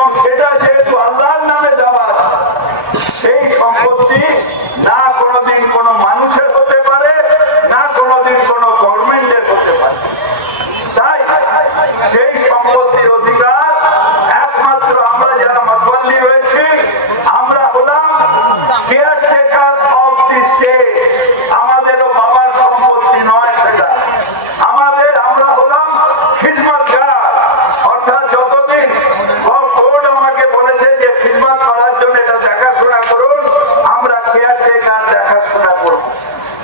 এবং সেটা যেহেতু আল্লাহর নামে দেওয়া আছে, সেই সম্পত্তি না কোনোদিন কোনো মানুষের হতে পারে, না কোনোদিন কোনো গভর্নমেন্টের হতে পারে। তাই সেই সম্পত্তির অধিকার একমাত্র আমরা যারা মতবল্লি রয়েছি আমরা হলাম কেয়ারটেকার অফ দি স্টেট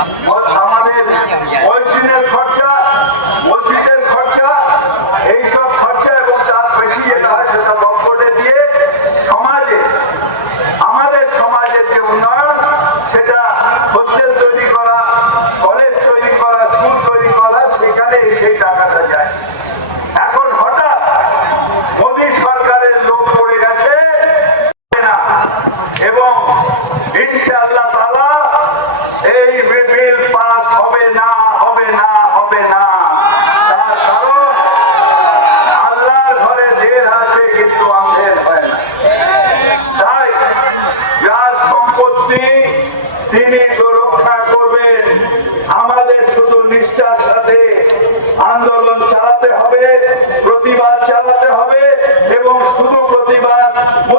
এবং কলেজ তৈরি করা সেখানে সেই টাকাটা এখন হঠাৎ মোদী সরকারের লোক পড়ে গেছে এবং ইনশাআল্লাহ তালা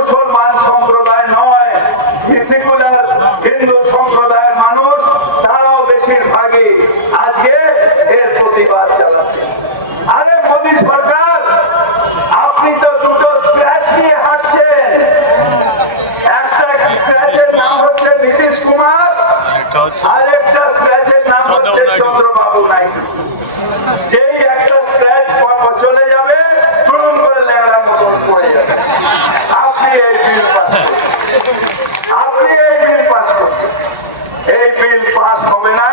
মুসলমান সম্প্রদায় নয় সেকুলার হিন্দু সম্প্রদায়ের মানুষ তারাও বেশিরভাগই আজকে এর প্রতিবাদ চালাচ্ছে। আরে মোদী সরকার আপনি তো দুটো স্ক্র্যাচ নিয়ে হাঁটছেন। একটা স্ক্র্যাচের নাম হচ্ছে নীতিশ কুমার আর একটা স্ক্র্যাচের নাম হচ্ছে চন্দ্রবাবু নাইডু। পাস হবে না